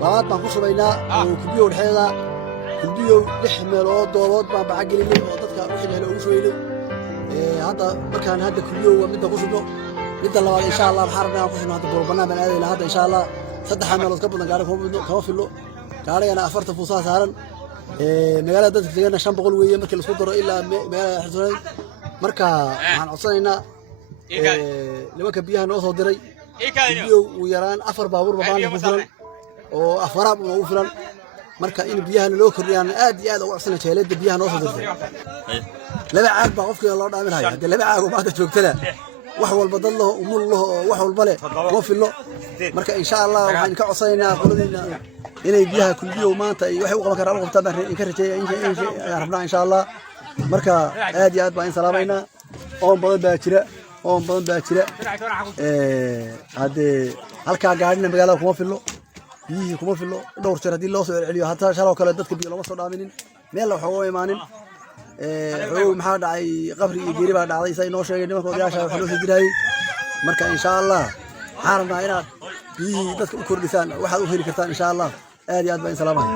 labaad baan ku shubaynaa oo kulbiyo dhexeeda kulbiyo 6 meelood doolood baan bacagelinay oo dadka wixii helo ugu shubaynay hadda markaan hadda kulbiyo waa mid ku shubno midda labaad insha Allah waxaan rabnaa ku shubno hadda boorbanaa baan aadayna hadda insha Allah 3 meelood ka badan gaari kama filo gaarigana 40 fuusaa saaran magaalada dadka deegaana 500 weeye markii la isku daro ilaa magaalada xirsoonay marka waxaan codsanaynaa nimanka biyaha noo soo diray biyo uu yaraan 4 baabuur baan ku filan oo afaraab ugu filan marka in biyaha loo kordhiyaan aad iyo aad ugu codsanay jeelada biyaha noo soo dirtay laba caag baa qofkii loo dhaaminayo hadii laba caag oo maanta joogtada wax walba dad loo umul loo wax walba leh ma filo marka insha Allah waxaan ka codsanaynaa qoladiina inay biyaha kulbiyo maanta ay wax u qaban karaan qofta baan in ka rajeeyay in rabnaa insha Allah marka aad iyo aad baan salaamayna oo badan baa jira hadee halka gaarina magaalada kuma filo biyihii kuma filo dhowr jeer hadii loo soo celiyo hatta shalo kale dadka biyo lama soo dhaaminin meel wax ugu imaanin xoog maxaa dhacay qabri iyo geeri baa dhacday say noo sheegay nimanka odayaasha wax loo soo diray marka insha Allah xarabna inaad biyihii dadka u kordhisaan waxaad u heli kartaan insha Allah aad iyo aad baan salaamahay